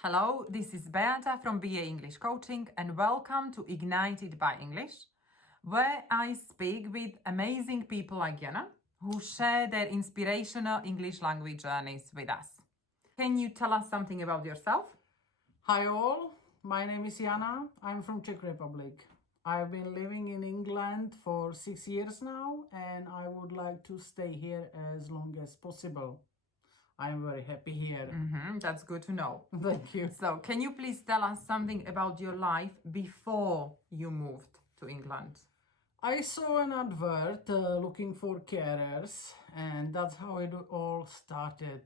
Hello, this is Beata from BA English Coaching and welcome to Ignited by English, where I speak with amazing people like Yana who share their inspirational English language journeys with us. Can you tell us something about yourself? Hi all, my name is Jana. I'm from Czech Republic. I've been living in England for 6 years now and I would like to stay here as long as possible. I'm very happy here. That's good to know. Thank you. So, can you please tell us something about your life before you moved to England? I saw an advert looking for carers and that's how it all started.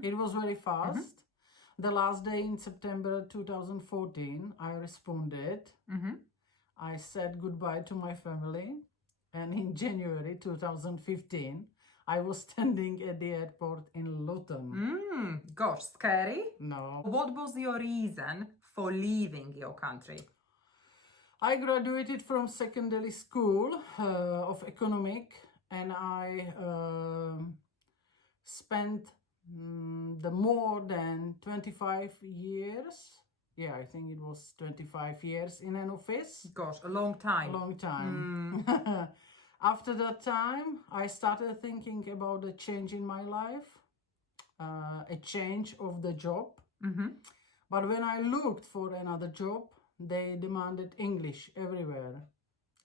It was very fast. The last day in September 2014, I responded. I said goodbye to my family. And in January 2015, I was standing at the airport in Luton. Gosh, scary. No. What was your reason for leaving your country? I graduated from secondary school of economic and I spent the more than 25 years. Yeah, I think it was 25 years in an office. Gosh, a long time. A long time. After that time, I started thinking about a change in my life, a change of the job. But when I looked for another job, they demanded English everywhere.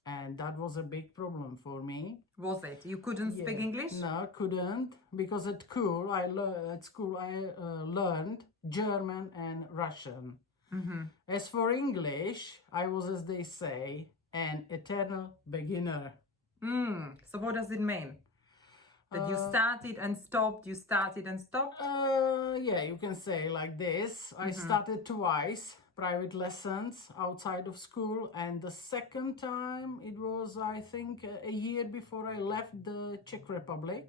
And that was a big problem for me. Was it? You couldn't speak English? No, couldn't. Because at school, I learned German and Russian. As for English, I was, as they say, an eternal beginner. So what does it mean? That you started and stopped, you started and stopped? Yeah, you can say like this. I started twice private lessons outside of school, and the second time it was, I think, a year before I left the Czech Republic.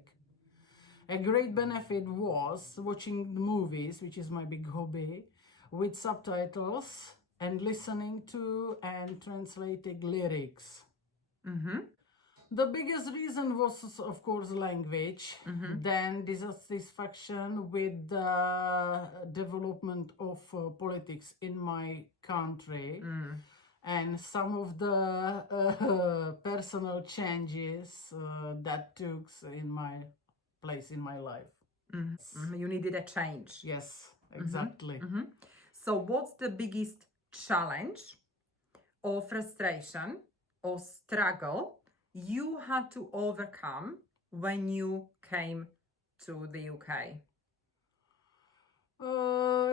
A great benefit was watching the movies, which is my big hobby, with subtitles and listening to and translating lyrics. The biggest reason was, of course, language, then dissatisfaction with the development of politics in my country, and some of the personal changes that took in my place in my life. You needed a change. Yes, exactly. So what's the biggest challenge or frustration or struggle you had to overcome when you came to the UK?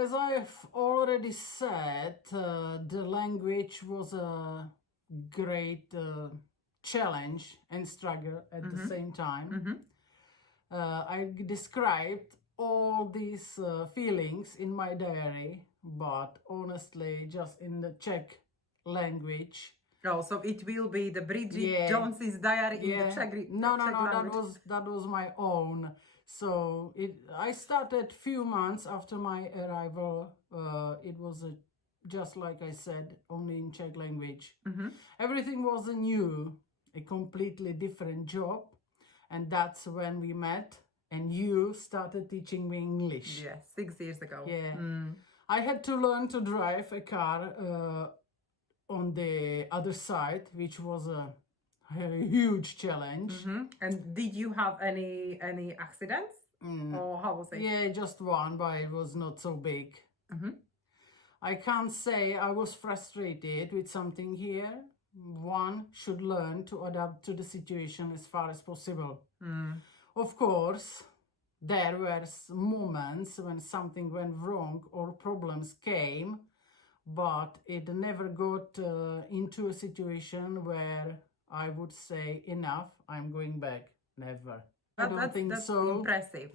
As I've already said, the language was a great challenge and struggle at the same time. I described all these feelings in my diary, but honestly, just in the Czech language. Oh, so it will be the Bridget Jones's diary in the Czech language. No, that was my own. So I started few months after my arrival. It was just like I said, only in Czech language. Everything was new, a completely different job, and that's when we met. And you started teaching me English. Yes, 6 years ago. Yeah, I had to learn to drive a car on the other side, which was a huge challenge. And did you have any accidents? Or how was it? Yeah, just one, but it was not so big. I can't say I was frustrated with something here. One should learn to adapt to the situation as far as possible. Of course, there were moments when something went wrong or problems came, but it never got into a situation where I would say, enough, I'm going back. Never. I don't think that's so. Impressive.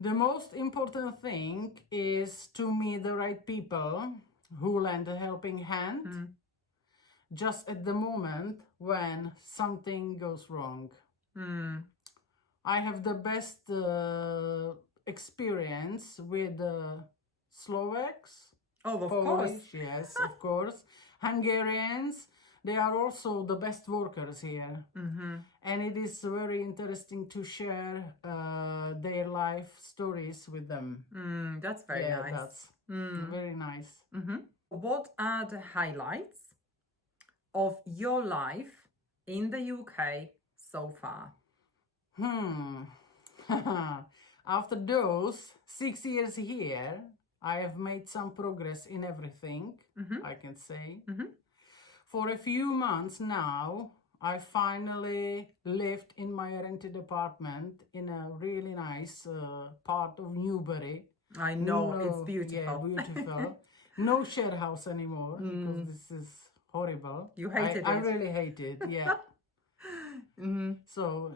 The most important thing is to meet the right people who lend a helping hand just at the moment when something goes wrong. I have the best experience with Slovaks. Oh, of Polish, course. yes, of course. Hungarians, they are also the best workers here. And it is very interesting to share their life stories with them. That's very Yeah, nice. that's very nice. What are the highlights of your life in the UK so far? After those 6 years here, I have made some progress in everything, I can say. For a few months now, I finally lived in my rented apartment in a really nice part of Newbury. I know, it's beautiful. Yeah, beautiful. No share house anymore because this is horrible. You hated it. I really hate it, yeah. So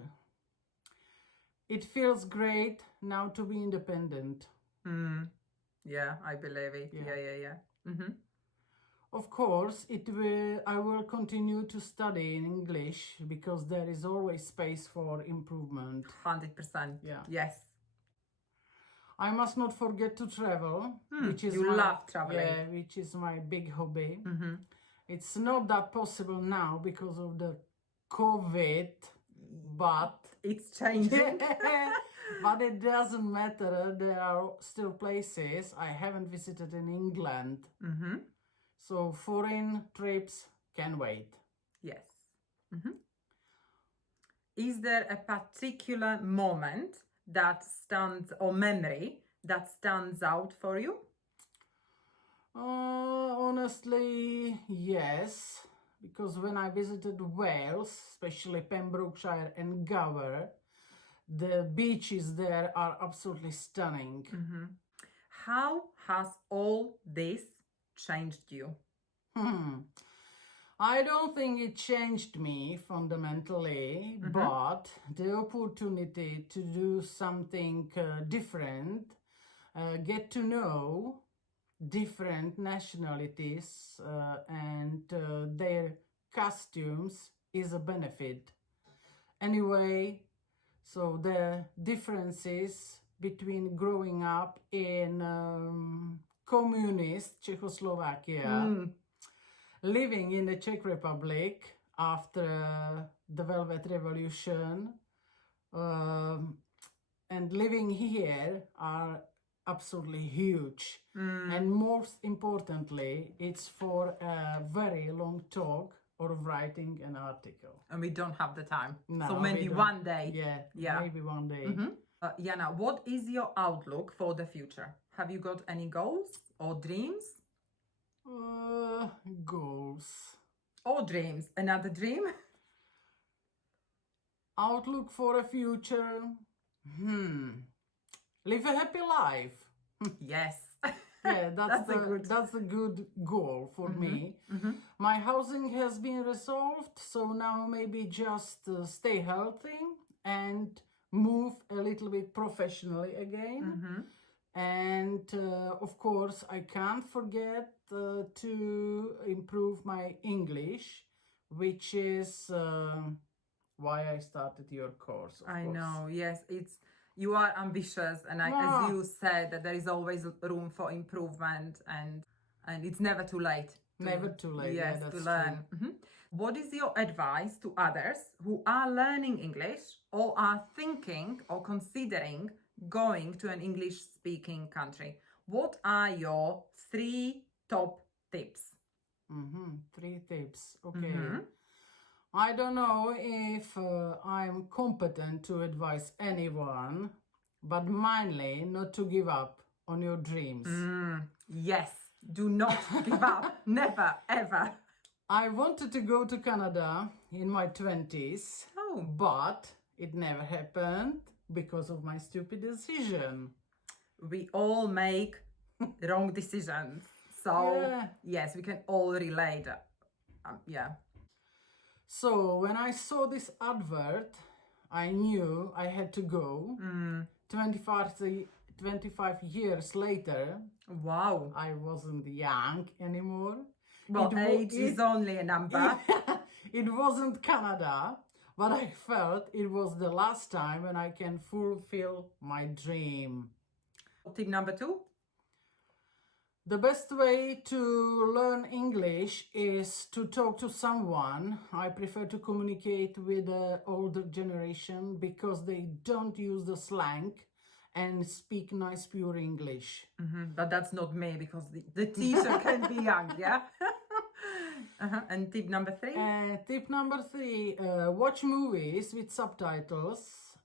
it feels great now to be independent. Yeah, I believe it. Yeah. Of course, I will continue to study in English because there is always space for improvement. 100%. Yeah. Yes. I must not forget to travel, which is You love traveling. Yeah, which is my big hobby. It's not that possible now because of the COVID, but It's changing. but it doesn't matter. There are still places I haven't visited in England. So foreign trips can wait. Yes. Is there a particular moment that stands, or memory that stands out for you? Honestly, yes. Because when I visited Wales, especially Pembrokeshire and Gower, the beaches there are absolutely stunning. How has all this changed you? I don't think it changed me fundamentally, but the opportunity to do something different, get to know different nationalities and their costumes is a benefit. Anyway, so the differences between growing up in communist Czechoslovakia, living in the Czech Republic after the Velvet Revolution, and living here are absolutely huge. And most importantly, it's for a very long talk or writing an article. And we don't have the time. No, so maybe one day. Yeah, maybe one day. Jana, what is your outlook for the future? Have you got any goals or dreams? Goals. Or dreams? Another dream? Outlook for a future. Live a happy life. Yes. Yeah, that's a good goal for me. My housing has been resolved, so now maybe just stay healthy and move a little bit professionally again. And of course, I can't forget to improve my English, which is why I started your course. Of I course. know, yes, you are ambitious, and as you said, that there is always room for improvement, and it's never too late. Never too late. Yes, Yeah, that's to learn. What is your advice to others who are learning English or are thinking or considering going to an English-speaking country? What are your 3 top tips? 3 tips. Okay. I don't know if I'm competent to advise anyone, but mainly not to give up on your dreams. Yes, do not give up. Never, ever. I wanted to go to Canada in my 20s, but it never happened because of my stupid decision. We all make wrong decisions. So, yes, we can all relate. So when I saw this advert, I knew I had to go. 25 years later, wow, I wasn't young anymore. Well, age is only a number. It wasn't Canada, but I felt it was the last time when I can fulfill my dream. Tip number 2? The best way to learn English is to talk to someone. I prefer to communicate with the older generation because they don't use the slang and speak nice, pure English. But that's not me because the teacher can be young, yeah? And tip number 3? Tip number 3, watch movies with subtitles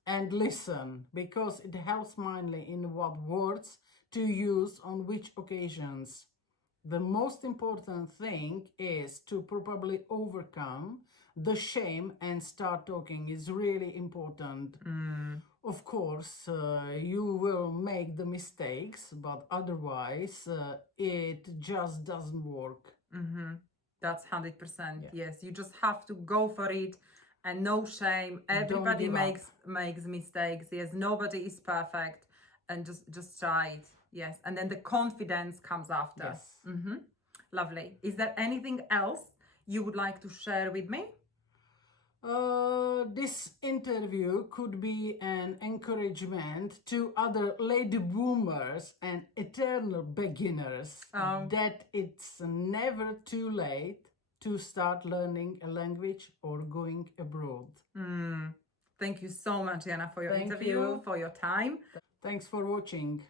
and listen because it helps mainly in what words to use on which occasions. The most important thing is to probably overcome the shame and start talking is really important. Of course, you will make the mistakes, but otherwise it just doesn't work. That's 100%. Yes, you just have to go for it and no shame. Everybody give up. makes mistakes. Yes, nobody is perfect, and just try it. Yes, and then the confidence comes after. Yes. Lovely. Is there anything else you would like to share with me? This interview could be an encouragement to other lady boomers and eternal beginners that it's never too late to start learning a language or going abroad. Thank you so much, Jana, for your Thank interview, you. for your time. Thanks for watching.